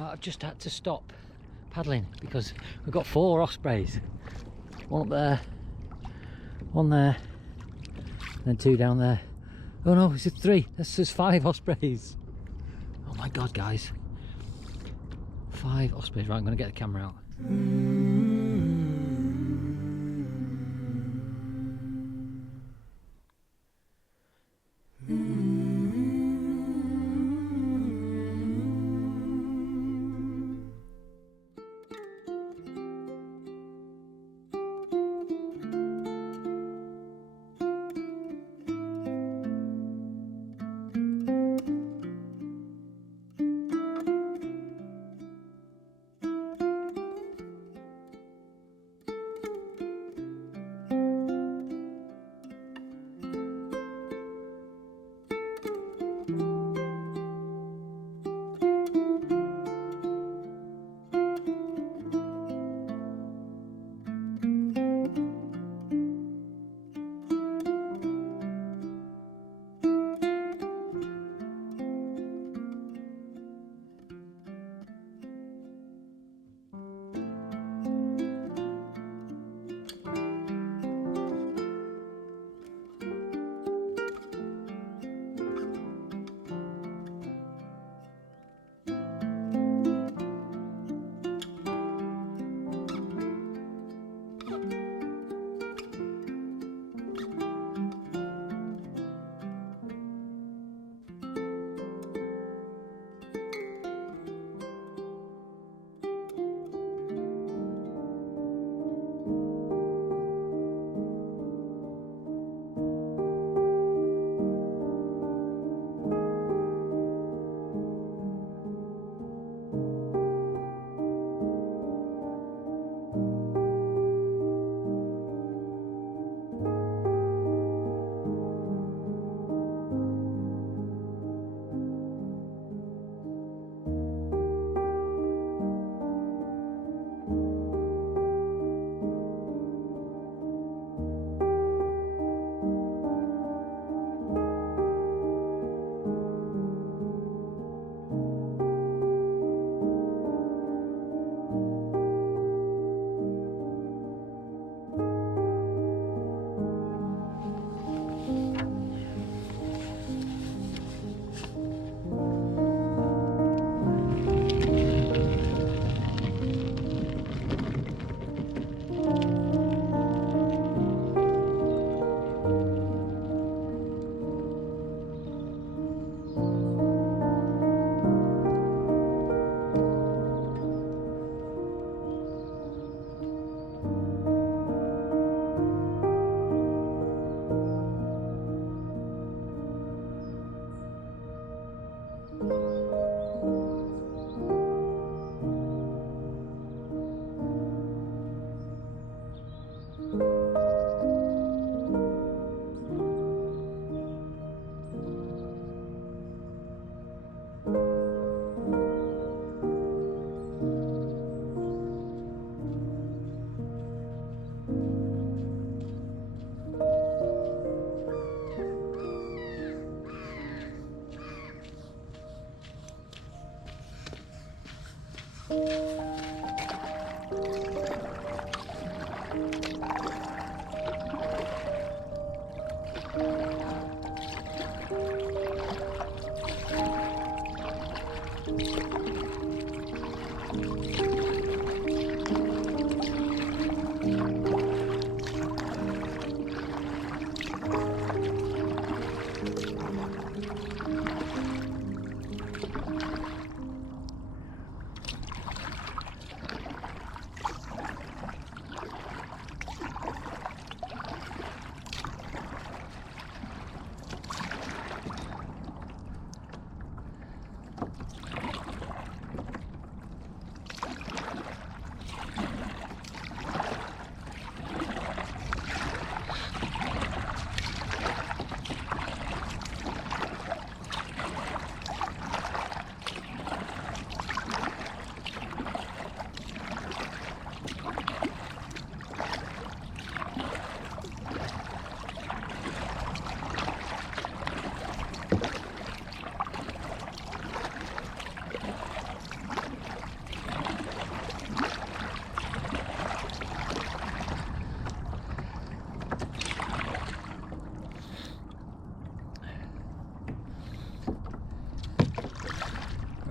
I've just had to stop paddling because we've got 4 ospreys. One up there, one there, and then 2 down there. Oh no, it's 3. There's 5 ospreys. Oh my god, guys. 5 ospreys. Right, I'm going to get the camera out.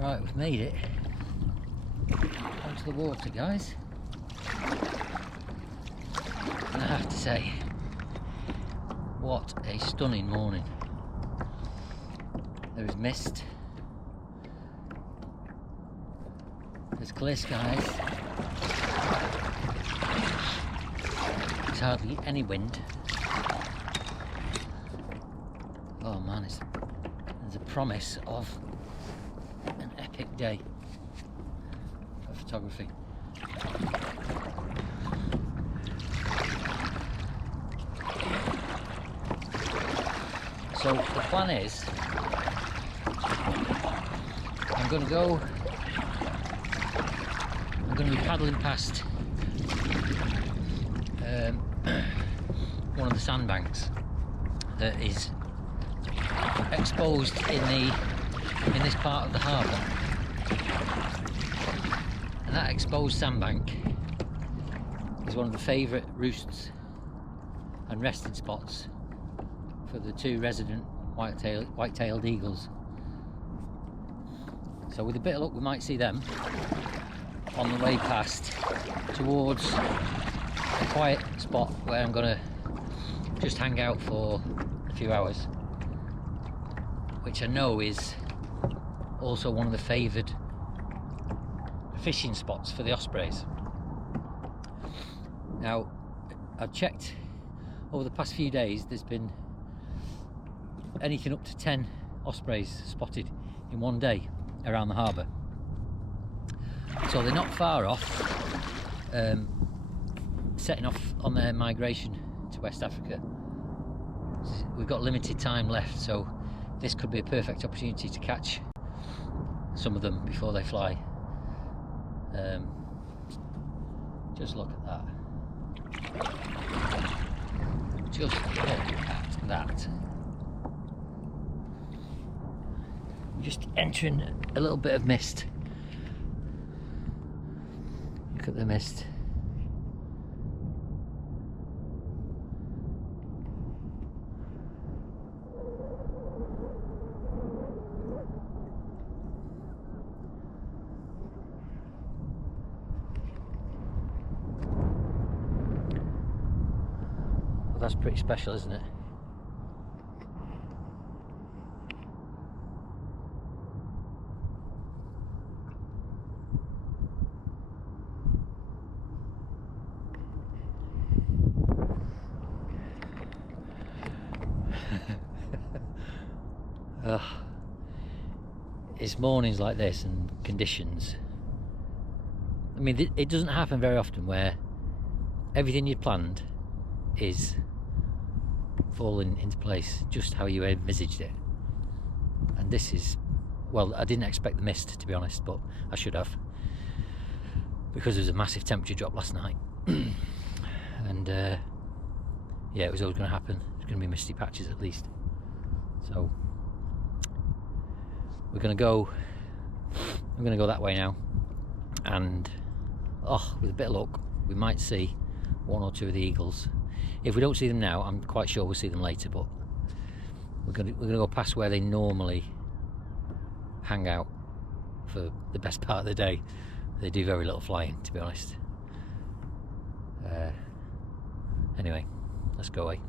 Right, we've made it onto the water, guys. And I have to say, what a stunning morning. There is mist, there's clear skies, there's hardly any wind. Oh man, there's a promise of an epic day of photography. So the plan is, I'm going to be paddling past one of the sandbanks that is exposed in this part of the harbour, and that exposed sandbank is one of the favourite roosts and resting spots for the two resident white-tailed eagles. So with a bit of luck we might see them on the way past towards a quiet spot where I'm gonna just hang out for a few hours, which I know is also one of the favoured fishing spots for the Ospreys. Now, I've checked over the past few days, there's been anything up to 10 Ospreys spotted in one day around the harbour. So they're not far off setting off on their migration to West Africa. We've got limited time left, so this could be a perfect opportunity to catch some of them before they fly. Just look at that. Just look at that. Just entering a little bit of mist. Look at the mist. Well, that's pretty special, isn't it? It's mornings like this and conditions. I mean, it doesn't happen very often where everything you'd planned is falling into place just how you envisaged it. And this is, well, I didn't expect the mist, to be honest, but I should have, because there was a massive temperature drop last night. And yeah, it was always going to happen. There's going to be misty patches at least. So I'm going to go that way now, and with a bit of luck we might see one or two of the eagles. If we don't see them now, I'm quite sure we'll see them later, but we're going to go past where they normally hang out for the best part of the day. They do very little flying, to be honest. Anyway, let's go away.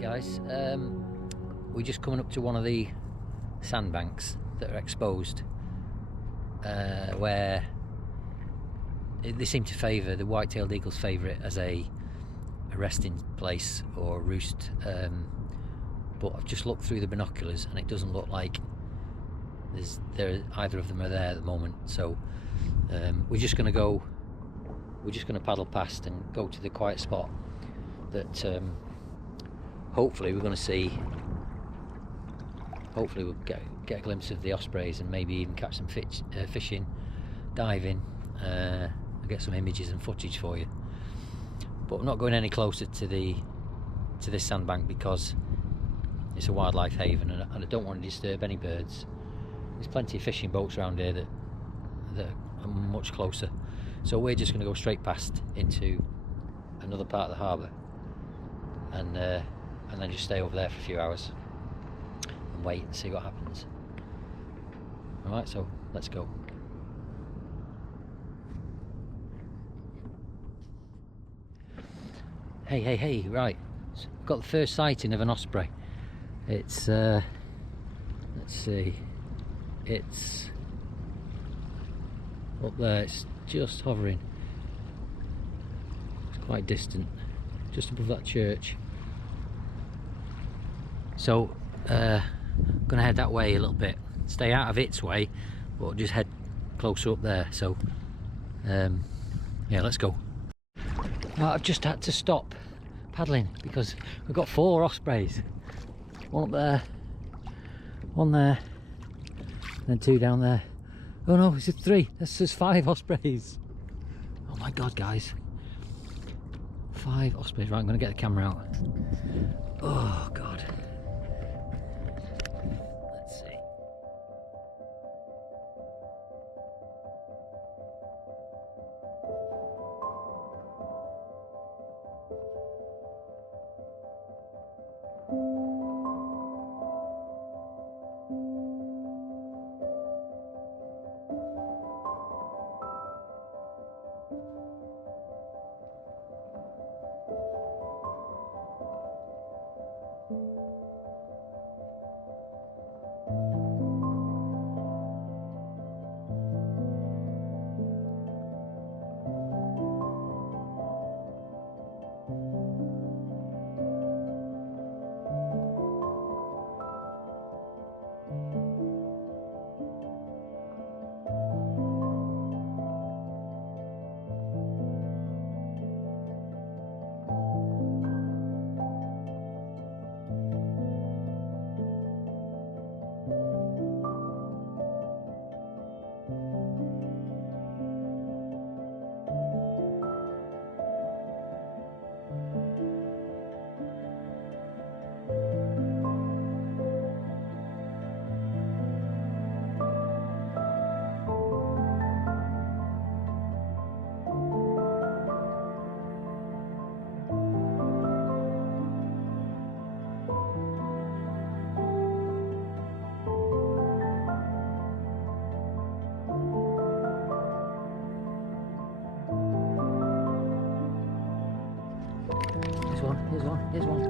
Guys, we're just coming up to one of the sandbanks that are exposed, where they seem to favour, the white-tailed eagles favour it as a resting place or roost, but I've just looked through the binoculars and it doesn't look like either of them are there at the moment. So we're just going to paddle past and go to the quiet spot that hopefully we're going to see. Hopefully we'll get a glimpse of the ospreys and maybe even catch some fishing, diving. I'll get some images and footage for you. But I'm not going any closer to this sandbank because it's a wildlife haven and I don't want to disturb any birds. There's plenty of fishing boats around here that are much closer. So we're just going to go straight past into another part of the harbour and then just stay over there for a few hours and wait and see what happens. Alright, so let's go. Hey, right, so I've got the first sighting of an osprey. It's let's see, it's up there, it's just hovering, it's quite distant, just above that church. So I'm gonna head that way a little bit, stay out of its way, but just head closer up there. So yeah, let's go. I've just had to stop paddling because we've got 4 ospreys. One up there, one there, and then 2 down there. Oh no, it's 3. There's 5 ospreys. Oh my god, guys. 5 ospreys. Right, I'm going to get the camera out. Oh god. Let's see. Here's one.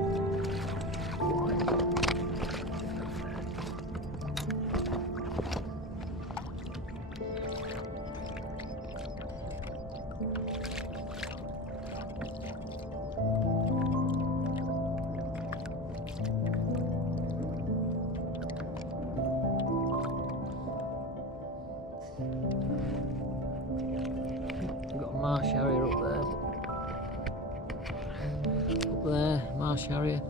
We've got a marsh harrier up there. Marsh harrier.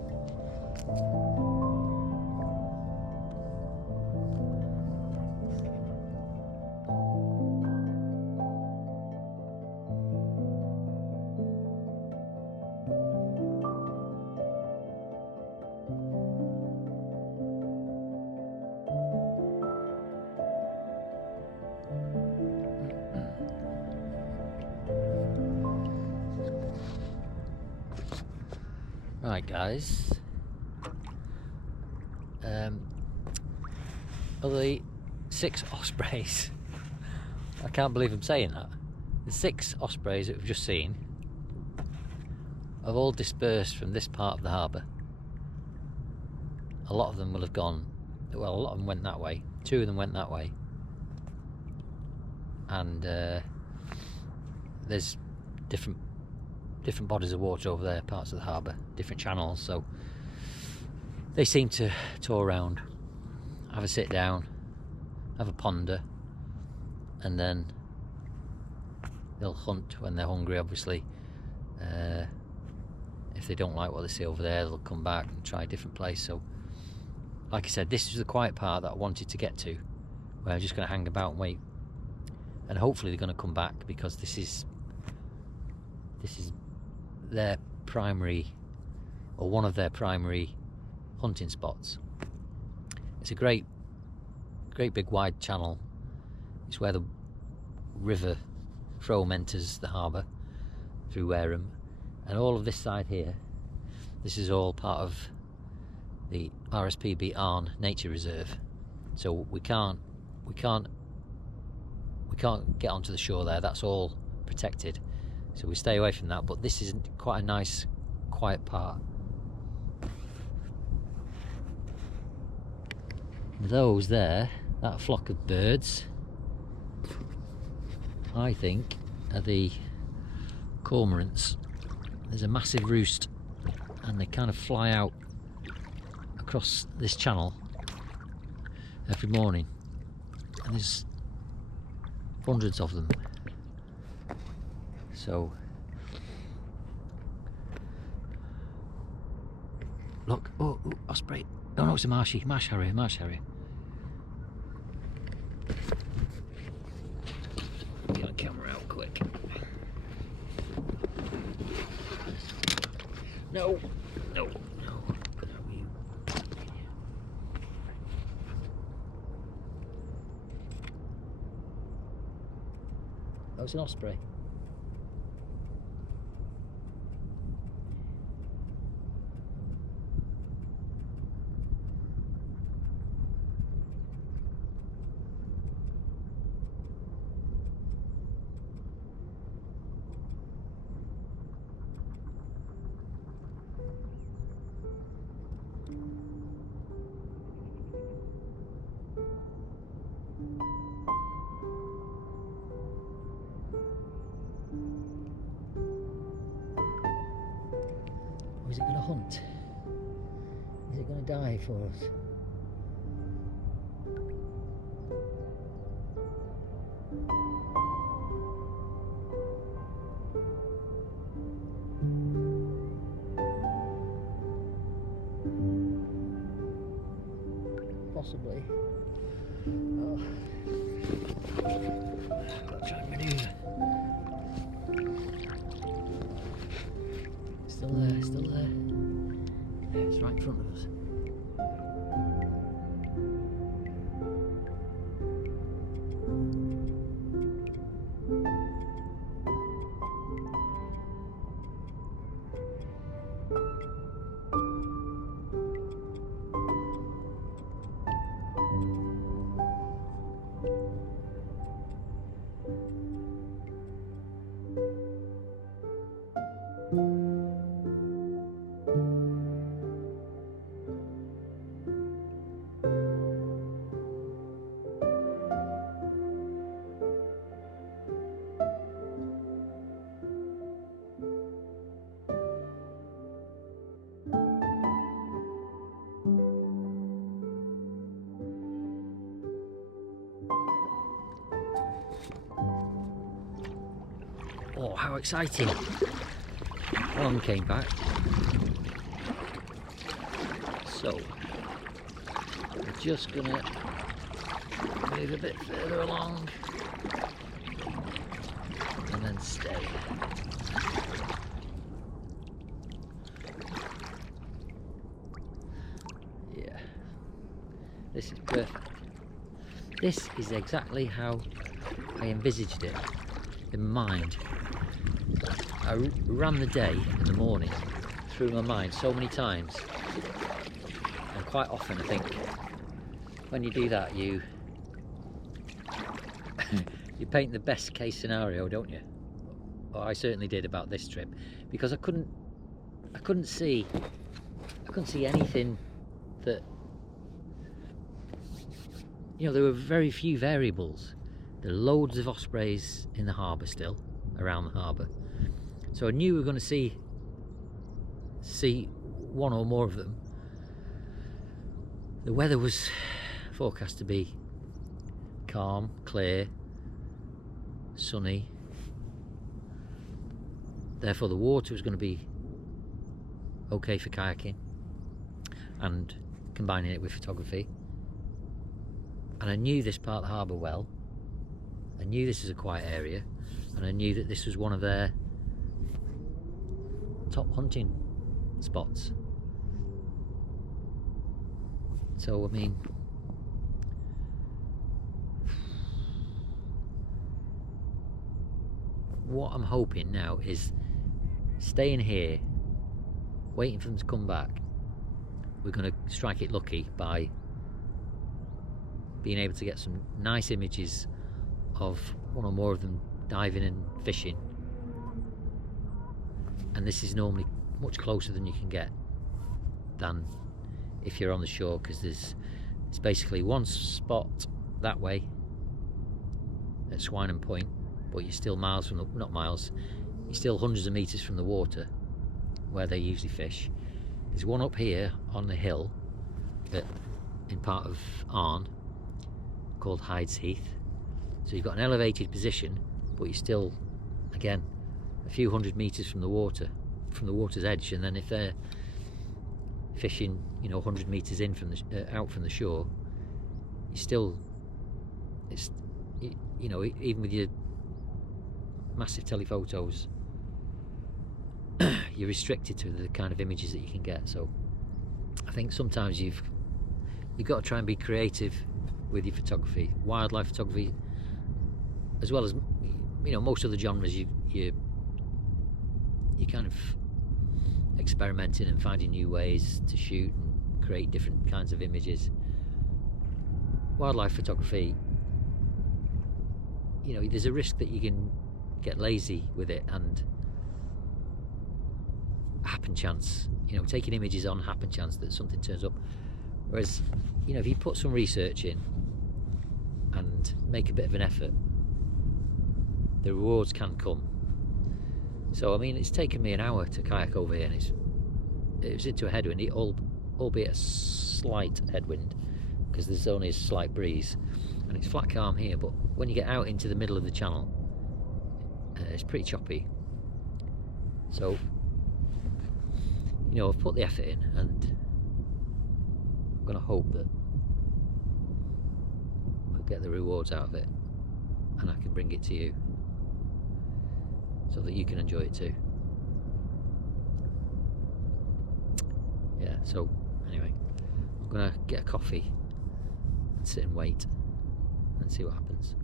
Right guys, of the 6 ospreys, I can't believe I'm saying that, the 6 ospreys that we've just seen have all dispersed from this part of the harbour a lot of them will have gone, well, a lot of them went that way, 2 of them went that way, and there's different bodies of water over there, parts of the harbour, different channels, so they seem to tour around, have a sit down, have a ponder, and then they'll hunt when they're hungry, obviously. If they don't like what they see over there, they'll come back and try a different place. So like I said, this is the quiet part that I wanted to get to, where I'm just going to hang about and wait, and hopefully they're going to come back, because this is their primary, or one of their primary hunting spots. It's a great big wide channel. It's where the river Frome enters the harbour through Wareham, and all of this side here, this is all part of the RSPB Arn Nature Reserve, so we can't get onto the shore there. That's all protected, so we stay away from that. But this is quite a nice quiet part. Those there, that flock of birds, I think are the cormorants. There's a massive roost, and they kind of fly out across this channel every morning, and there's hundreds of them. So look, oh, osprey. Oh no, it's a marsh harrier. Get the camera out quick. No. Oh, it's an osprey. Is it going to hunt? Is it going to die for us? Possibly. Oh. I've got to try and manoeuvre. Still there. Yeah, it's right in front of us. Oh, how exciting! One came back. So we're just gonna move a bit further along and then stay. Yeah, this is perfect. This is exactly how I envisaged it in mind. I ran the day in the morning through my mind so many times, and quite often I think when you do that you you paint the best case scenario, don't you? Or I certainly did about this trip, because I couldn't see anything that you know, there were very few variables. There are loads of ospreys in the harbour still, around the harbour. So I knew we were going to see one or more of them. The weather was forecast to be calm, clear, sunny. Therefore the water was going to be okay for kayaking and combining it with photography. And I knew this part of the harbour well. I knew this was a quiet area, and I knew that this was one of their top hunting spots. So I mean, what I'm hoping now is staying here, waiting for them to come back. We're going to strike it lucky by being able to get some nice images of one or more of them diving and fishing. And this is normally much closer than you can get than if you're on the shore, because it's basically one spot that way at Swineham Point, but you're still miles from the, not miles, you're still hundreds of metres from the water where they usually fish. There's one up here on the hill that in part of Arn called Hyde's Heath. So you've got an elevated position, but you're still, again, a few hundred metres from the water, from the water's edge. And then if they're fishing, you know, 100 metres in from the out from the shore, you still, it's, you know, even with your massive telephotos, you're restricted to the kind of images that you can get. So I think sometimes you've got to try and be creative with your photography, wildlife photography, as well as, you know, most of the genres. You're kind of experimenting and finding new ways to shoot and create different kinds of images. Wildlife photography, you know, there's a risk that you can get lazy with it and happen chance, you know, taking images on happen chance that something turns up. Whereas, you know, if you put some research in and make a bit of an effort, the rewards can come. So I mean, it's taken me an hour to kayak over here, and it was into a headwind, albeit a slight headwind, because there's only a slight breeze, and it's flat calm here. But when you get out into the middle of the channel, it's pretty choppy. So, you know, I've put the effort in, and I'm going to hope that I'll get the rewards out of it, and I can bring it to you so that you can enjoy it too. Yeah, so anyway, I'm going to get a coffee and sit and wait and see what happens.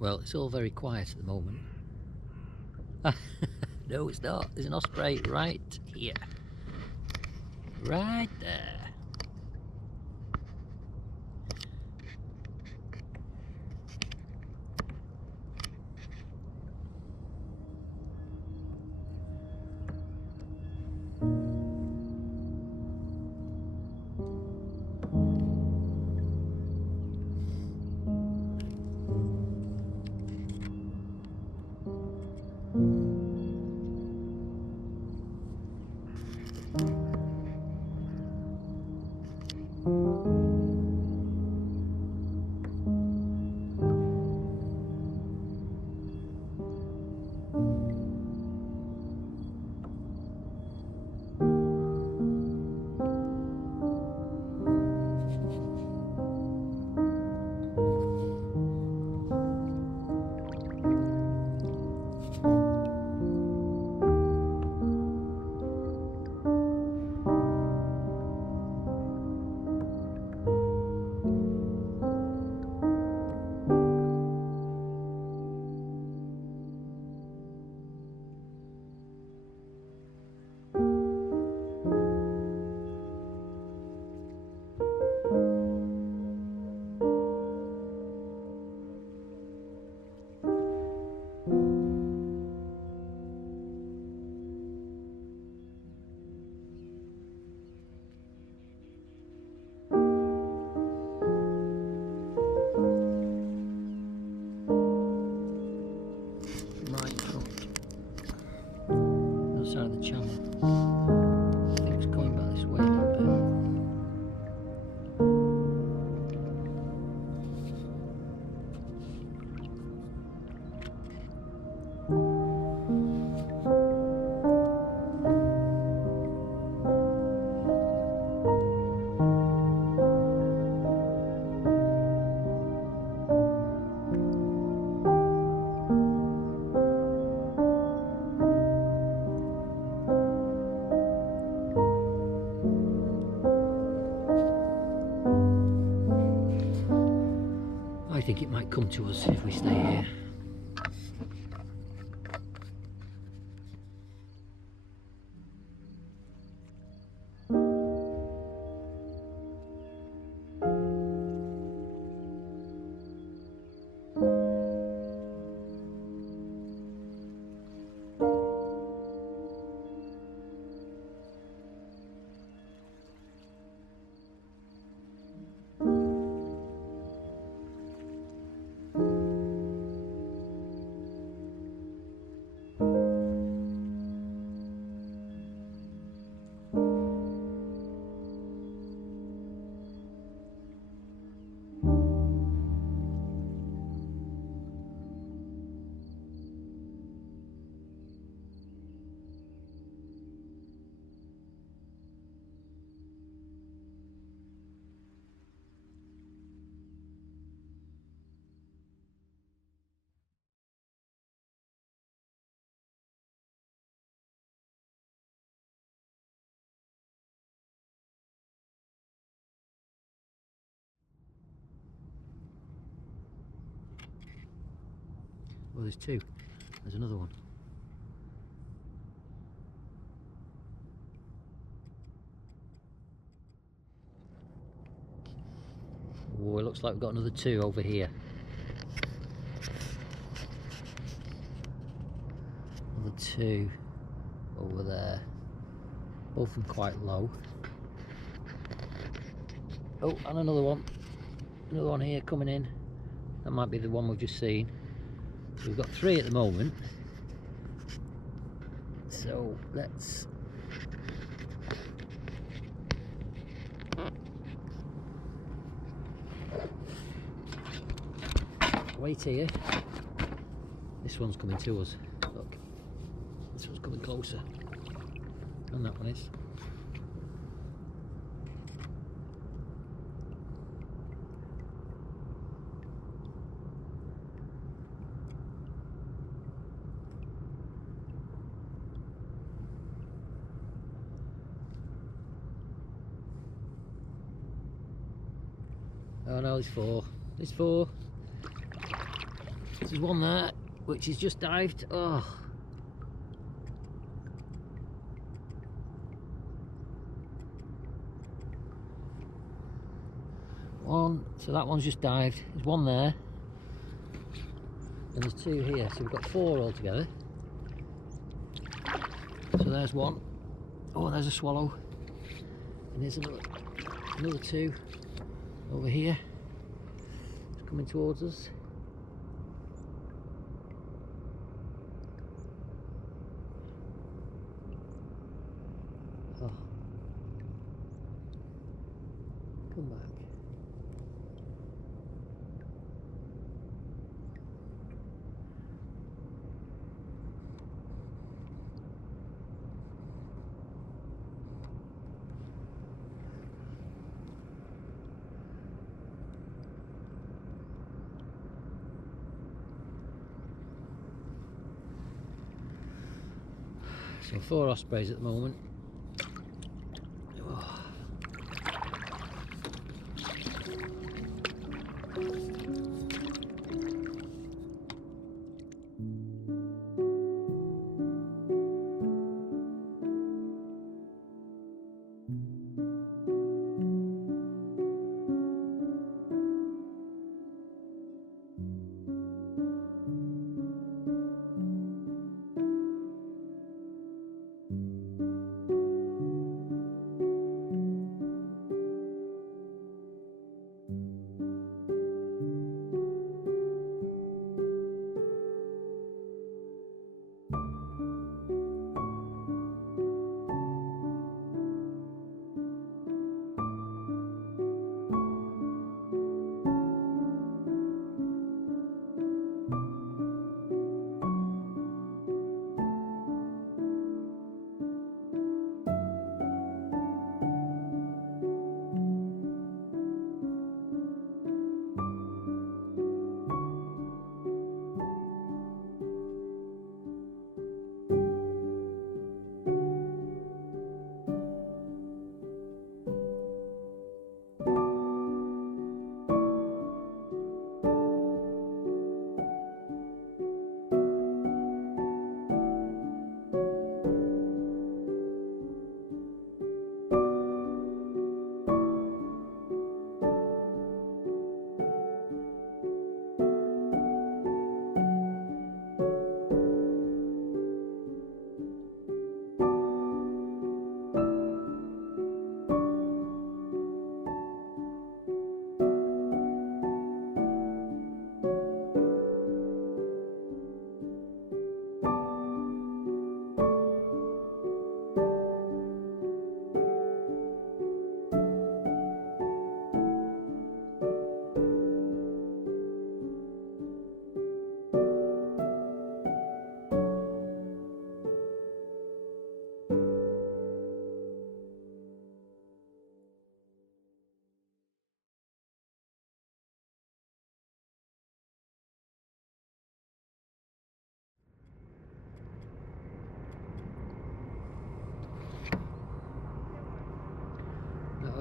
Well, it's all very quiet at the moment. No, it's not. There's an osprey right here. Right there. think it might come to us if we stay here. Well, there's two. There's another one. Oh, it looks like we've got another two over here. Another two over there. Both of them quite low. Oh, and another one. Another one here coming in. That might be the one we've just seen. We've got three at the moment. So let's wait here. This one's coming to us. Look, this one's coming closer. And that one is. Oh no, there's four. There's four. There's one there, which is just dived. Oh. One, so that one's just dived. There's one there. And there's two here, so we've got four altogether. So there's one. Oh, there's a swallow. And there's another two over here. It's coming towards us. Oh. Come back. So 4 ospreys at the moment. Oh.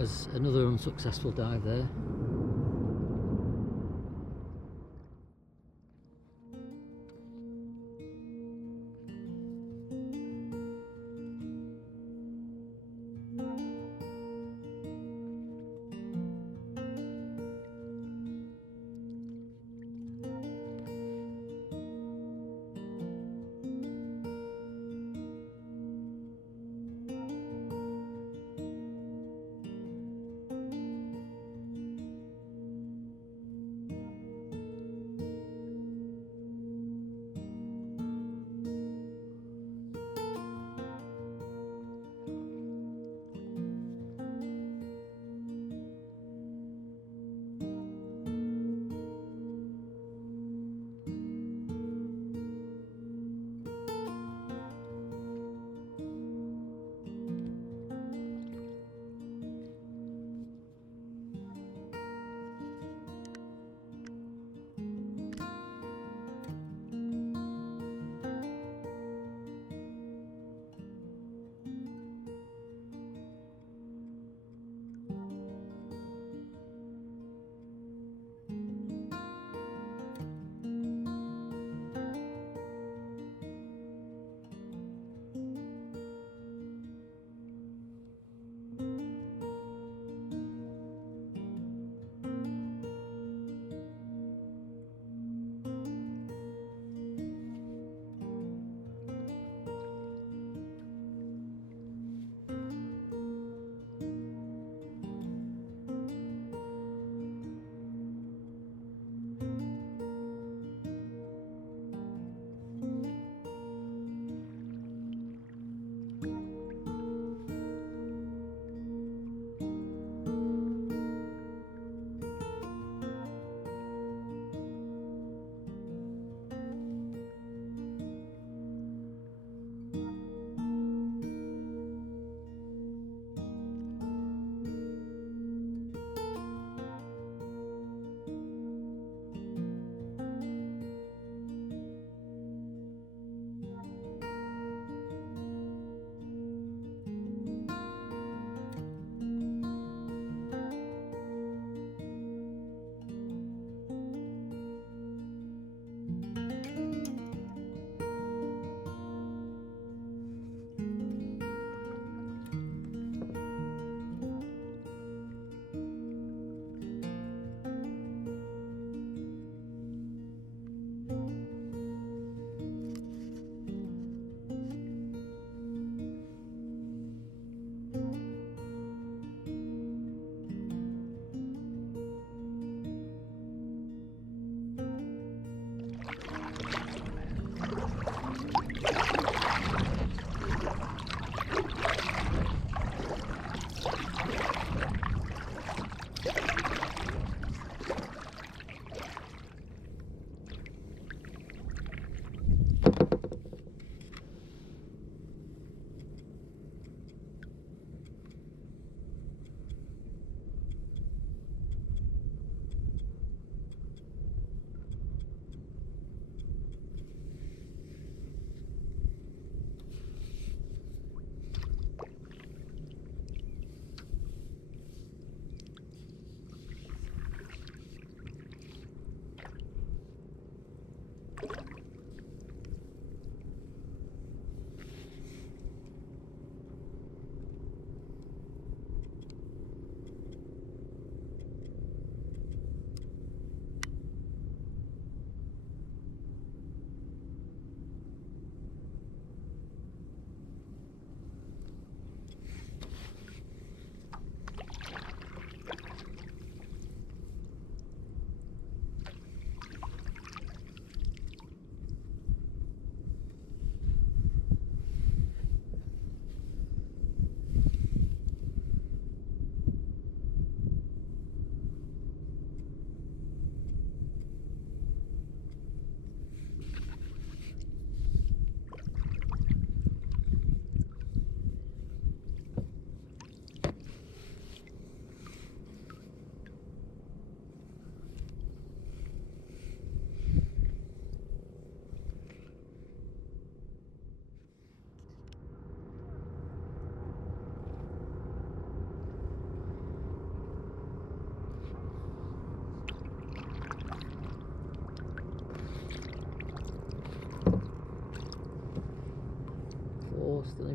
was another unsuccessful dive there.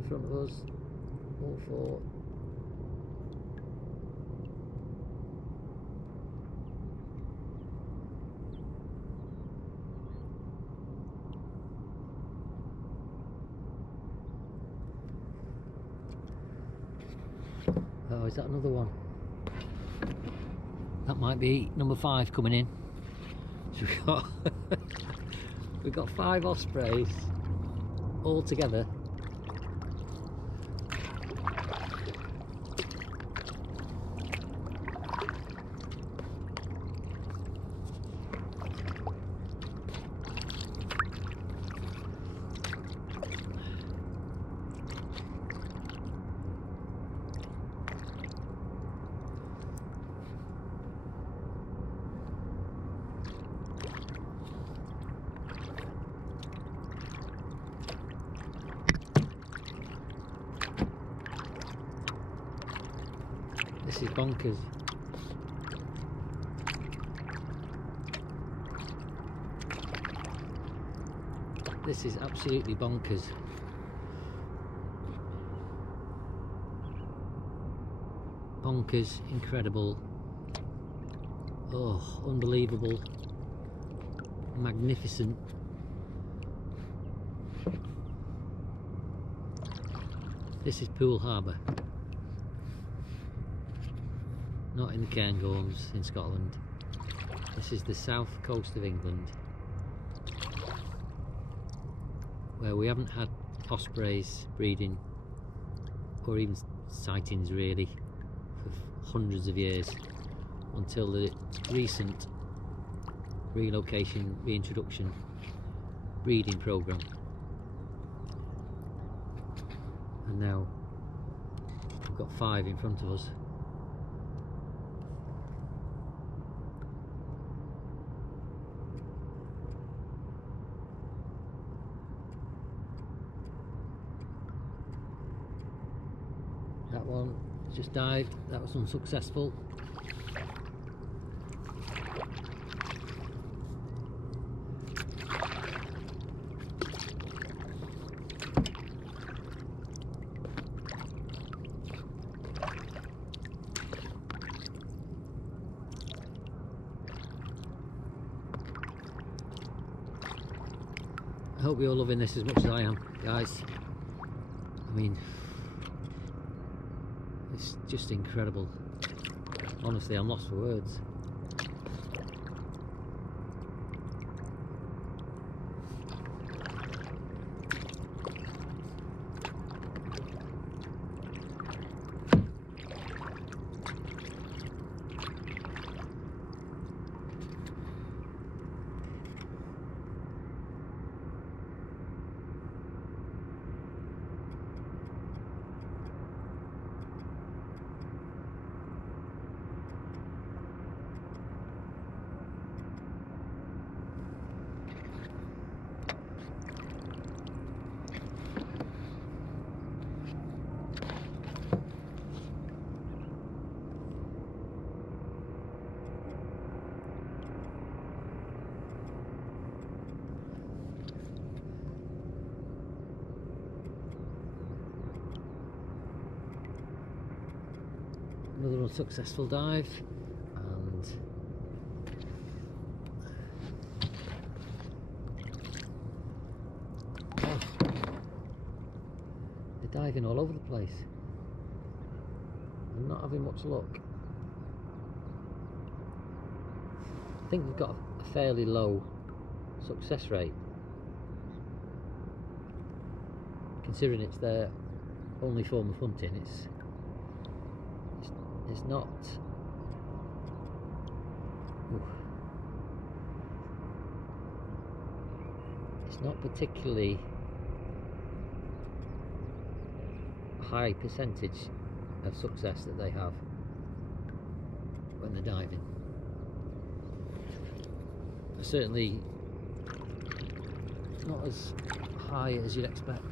front of us, all four. Oh, is that another one? That might be number 5 coming in. So we've got 5 Ospreys all together. This is bonkers. This is absolutely bonkers. Bonkers, incredible. Oh, unbelievable. Magnificent. This is Poole Harbour. Not in the Cairngorms in Scotland. This is the south coast of England, where we haven't had ospreys breeding or even sightings really for hundreds of years, until the recent reintroduction breeding programme. And now we've got 5 in front of us. That one just dived, that was unsuccessful. I hope you're loving this as much as I am, guys. I mean, it's just incredible. Honestly, I'm lost for words. Another unsuccessful dive, and oh, they're diving all over the place. I'm not having much luck. I think we've got a fairly low success rate, considering it's their only form of hunting. It's not. Oof. It's not particularly high percentage of success that they have when they're diving. Certainly not as high as you'd expect.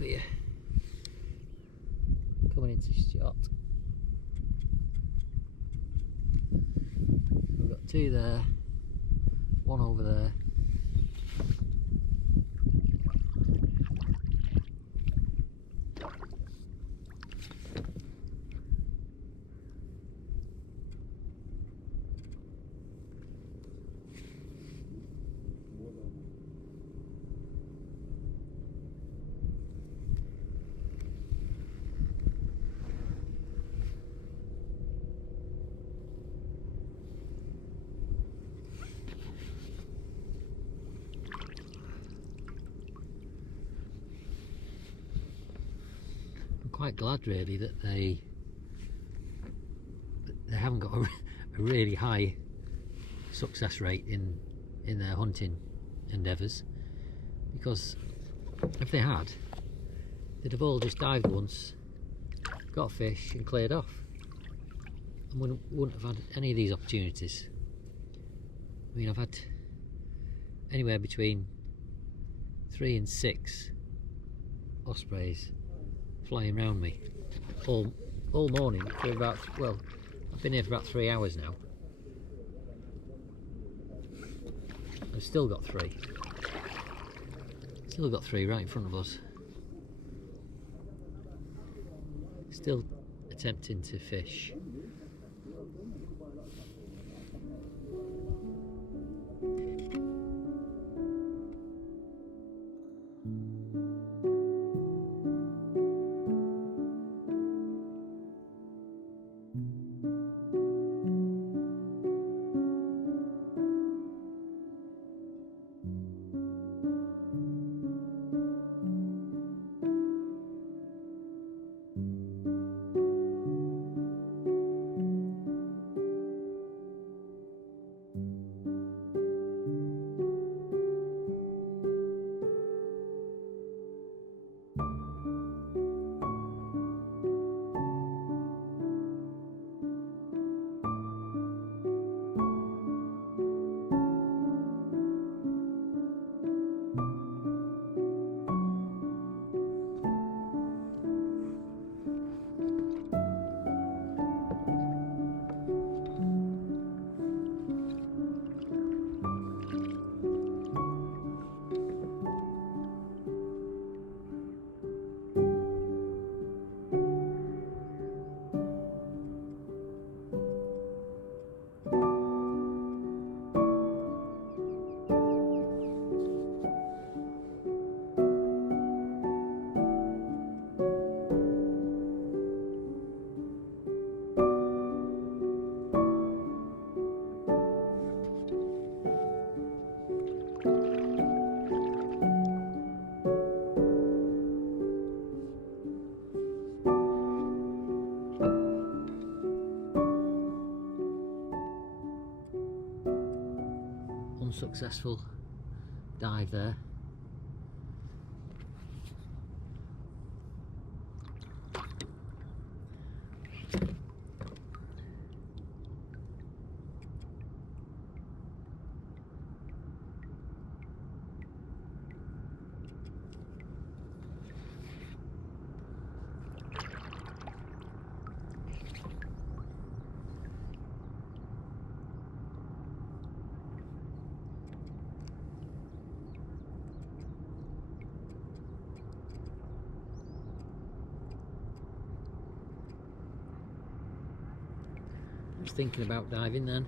here, coming into shot. We've got two there, one over there. Quite glad really that they haven't got a really high success rate in their hunting endeavours, because if they had, they'd have all just dived once, got a fish and cleared off, and wouldn't have had any of these opportunities. I mean, I've had anywhere between 3 and 6 ospreys flying around me all morning for about, well, I've been here for about 3 hours now. I've still got 3. Still got 3 right in front of us. Still attempting to fish. Unsuccessful dive there. I was thinking about diving then.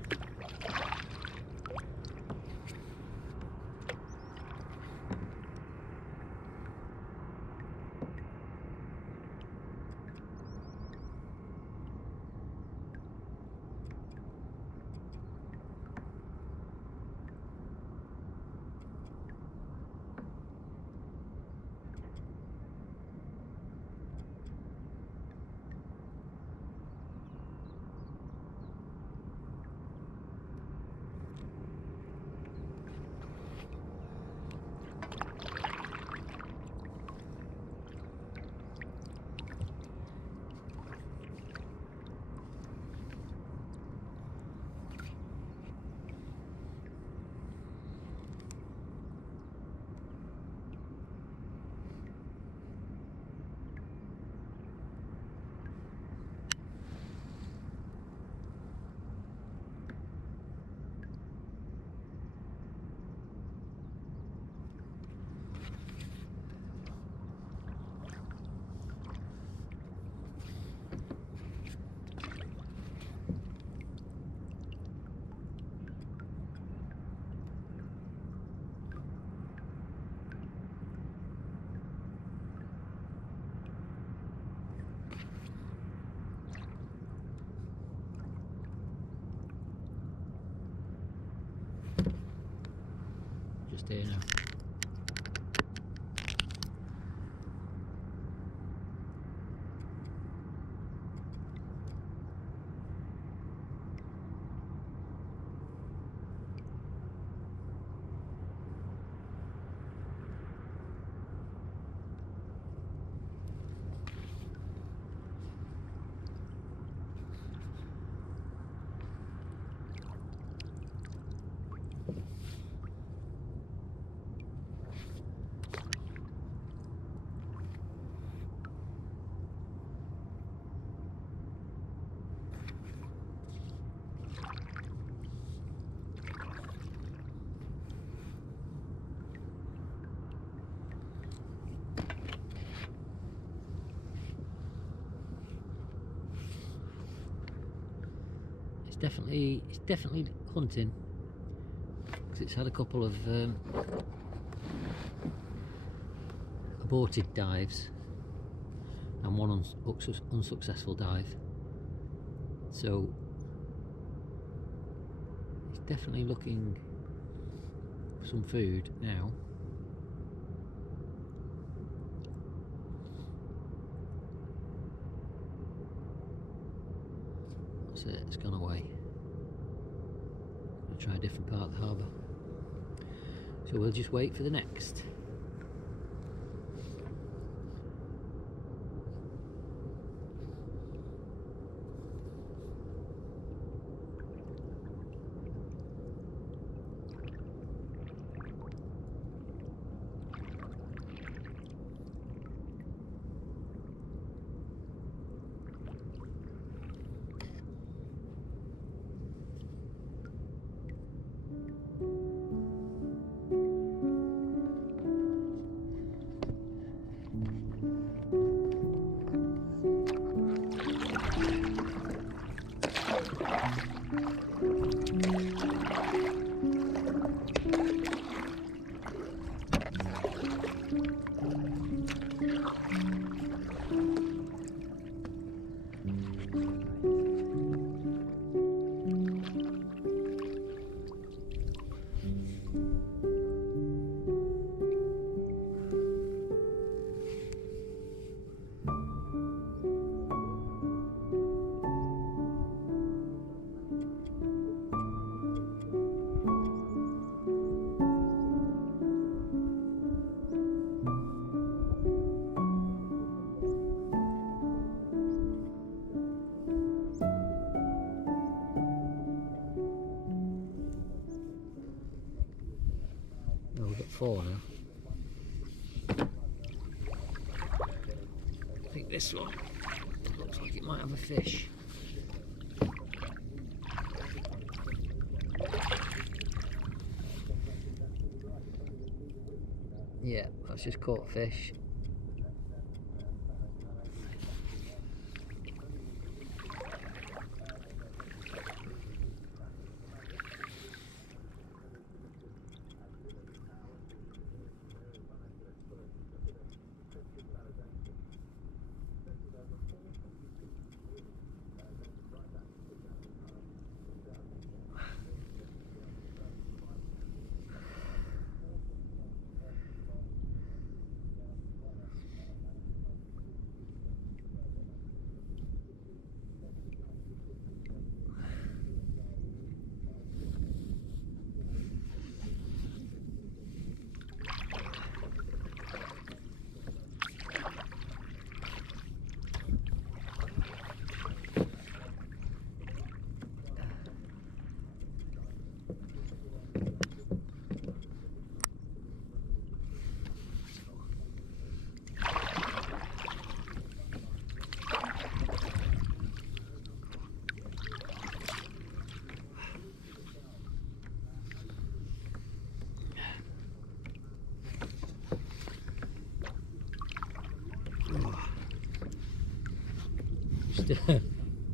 just here now. It's definitely hunting, because it's had a couple of aborted dives and one unsuccessful dive, so it's definitely looking for some food now. That's it, it's gone away. I'll try a different part of the harbour, so we'll just wait for the next. We've got 4 now. I think this one looks like it might have a fish. Yeah, that's just caught fish.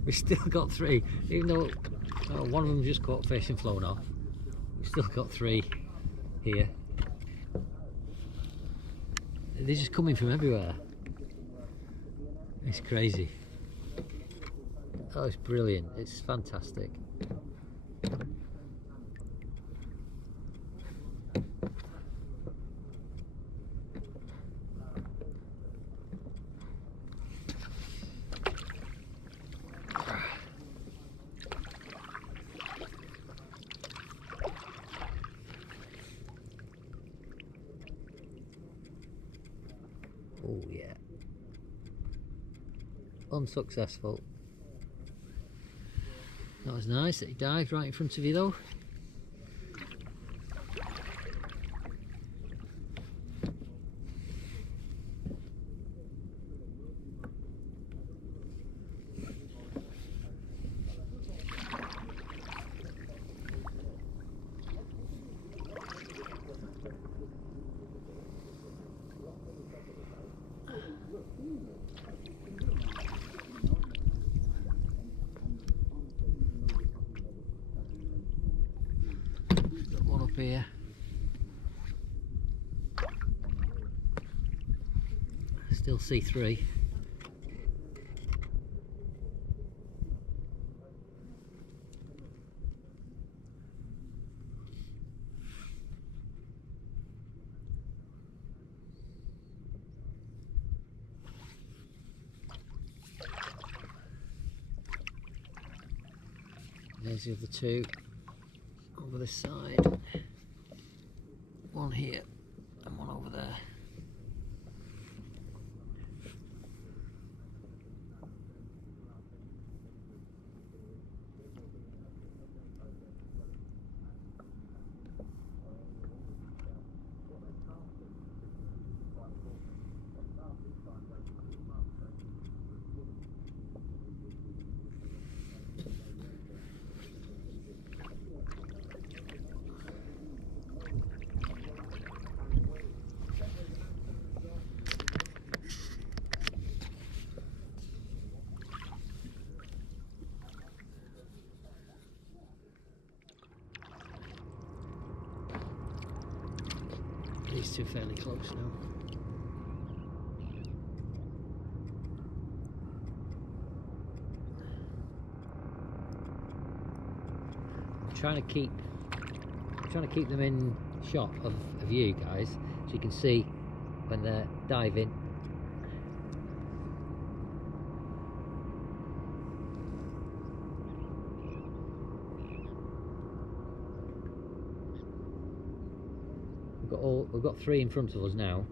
We've still got 3, even though one of them just caught fish and flown off. We've still got 3 here. They're just coming from everywhere. It's crazy. Oh, it's brilliant. It's fantastic. unsuccessful. That was nice that he dived right in front of you though. Here. Still see three. There's the other two over this side. One here and one over there. These two fairly close now. I'm trying to keep them in shot of you guys, so you can see when they're diving. We've got three in front of us now.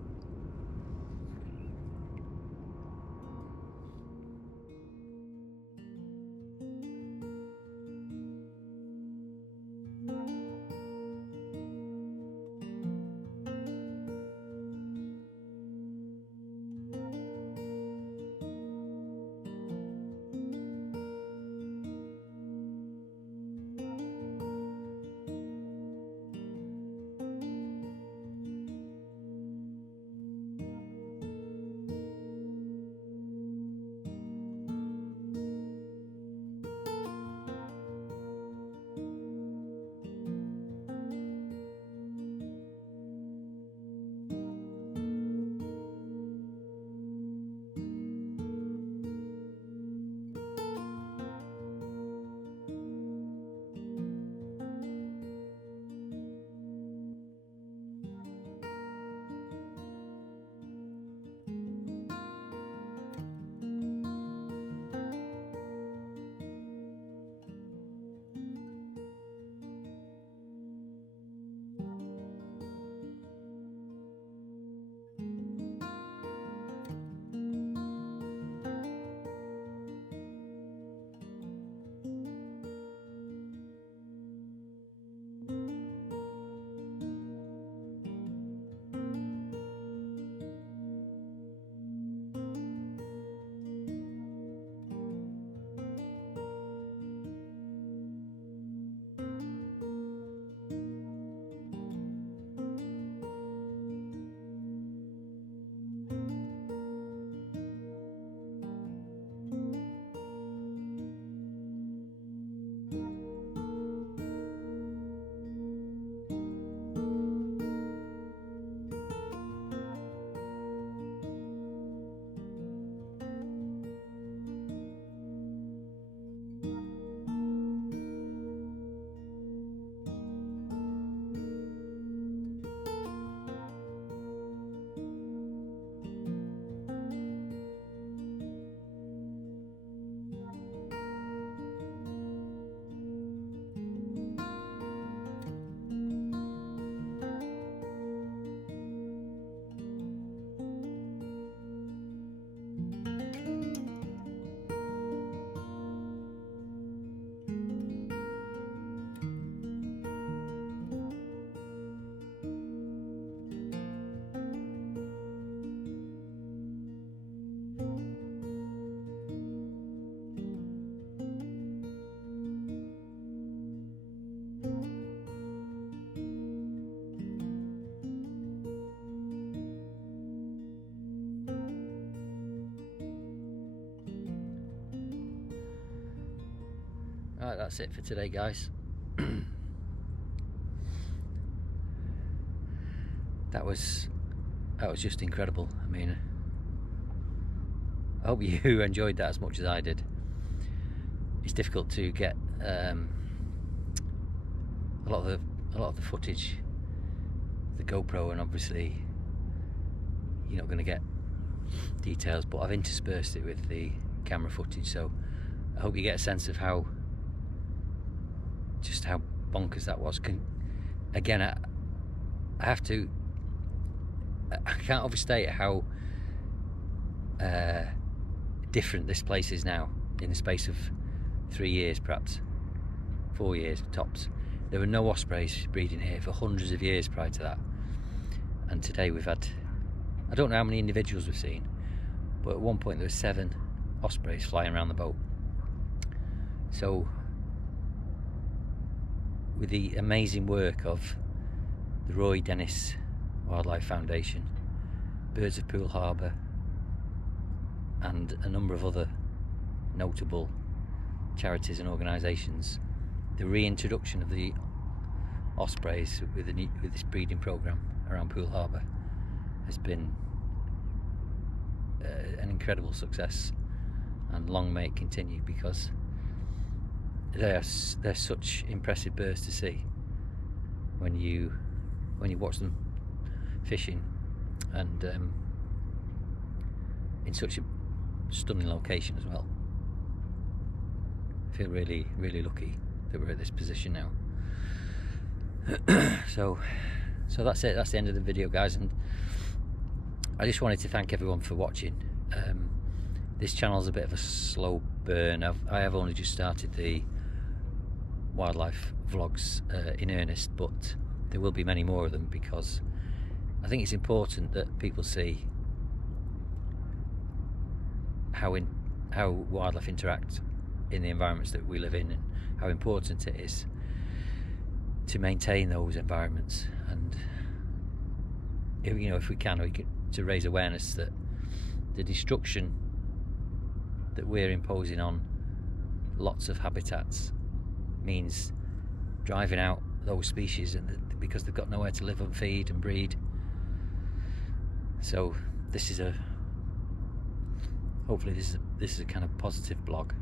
Alright, that's it for today, guys. That was just incredible. I mean, I hope you enjoyed that as much as I did. It's difficult to get a lot of the footage, the GoPro, and obviously you're not going to get details, but I've interspersed it with the camera footage, so I hope you get a sense of just how bonkers that was. Again, I can't overstate how different this place is now in the space of 3 years, perhaps 4 years tops. There were no Ospreys breeding here for hundreds of years prior to that, and today we've had, I don't know how many individuals we've seen, but at one point there were 7 Ospreys flying around the boat. So with the amazing work of the Roy Dennis Wildlife Foundation, Birds of Poole Harbour, and a number of other notable charities and organisations, the reintroduction of the Ospreys with this breeding programme around Poole Harbour has been an incredible success, and long may it continue, because they're such impressive birds to see when you watch them fishing, and in such a stunning location as well. I feel really, really lucky that we're at this position now. so that's it. That's the end of the video, guys, and I just wanted to thank everyone for watching. This channel's a bit of a slow burn. I have only just started the wildlife vlogs in earnest, but there will be many more of them, because I think it's important that people see how wildlife interact in the environments that we live in, and how important it is to maintain those environments, and if we can to raise awareness that the destruction that we're imposing on lots of habitats means driving out those species, and because they've got nowhere to live and feed and breed. So hopefully this is a kind of positive vlog,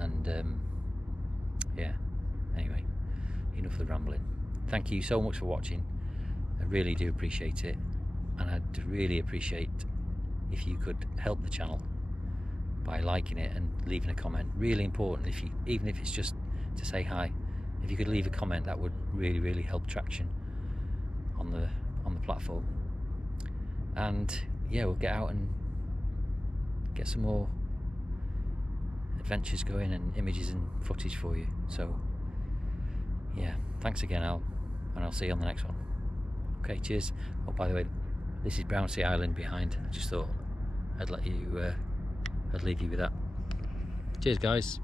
and yeah, anyway, enough of the rambling. Thank you so much for watching. I really do appreciate it, and I'd really appreciate if you could help the channel by liking it and leaving a comment. Really important, even if it's just to say hi. If you could leave a comment, that would really, really help traction on the platform. And yeah, we'll get out and get some more adventures going, and images and footage for you. So yeah, thanks again, Al, and I'll see you on the next one. Okay, cheers. Oh, by the way, this is Brownsea Island behind. I just thought I'd leave you with that. Cheers, guys.